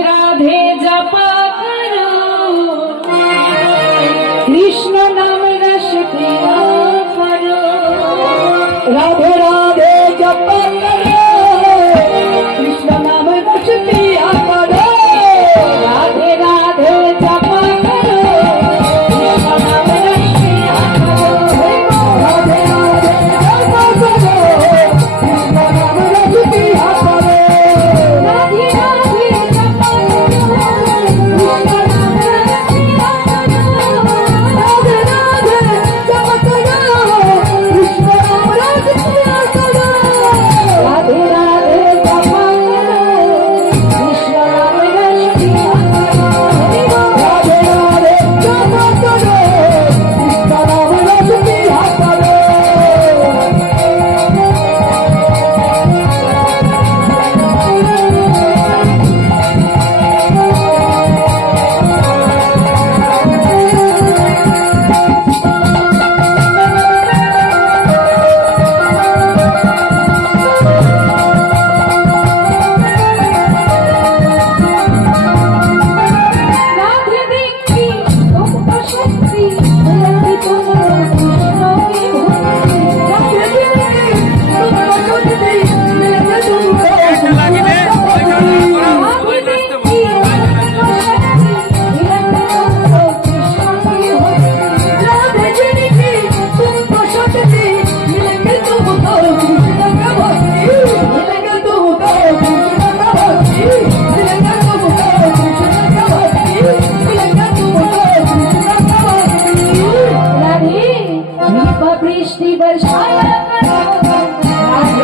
राधे जपा करो, कृष्ण नाम रस पिया करो। राधे राधे जपा करो, कृष्ण नाम रस पिया करो। राधे राधे जपा करो, कृष्ण नाम रस पिया करो। राधे राधे जपा करो, कृष्ण नाम रस पिया करो। राधे राधे जपा करो, कृष्ण नाम रस पिया करो। राधे राधे जपा करो, कृष्ण नाम रस पिया करो। राधे राधे जपा करो, कृष्ण नाम रस पिया करो। राधे राधे जपा करो, कृष्ण नाम रस पिया करो। राधे देखी तुमको शक्ति, मिलती तुमको कृष्ण की भक्ति। राधे देखी तुमको शक्ति, मिलती तुमको कृष्ण की भक्ति। राधे देखी तुमको शक्ति, मिलती तुमको कृष्ण की भक्ति। राधे देखी तुमको शक्ति, मिलती तुमको कृष्ण की भक्ति। मिलेगा तुमको कृष्ण की भक्ति, मिलेगा तुमको कृष्ण की भक्ति, मिलेगा तुमको कृष्ण की भक्ति। राधे कृपा वृष्टि वर्षाया